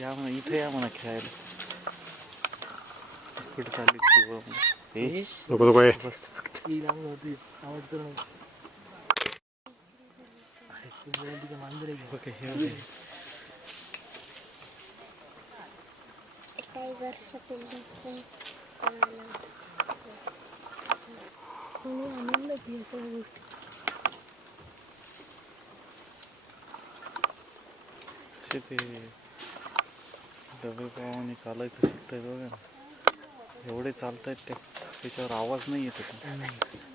या म्हणा इथे या म्हणा खेळायला. कुठे चालली नको नको ते डबे पावाने चालायचं शिकतायत बघा ना. एवढे चालतायत त्याच्यावर आवाज नाही येत.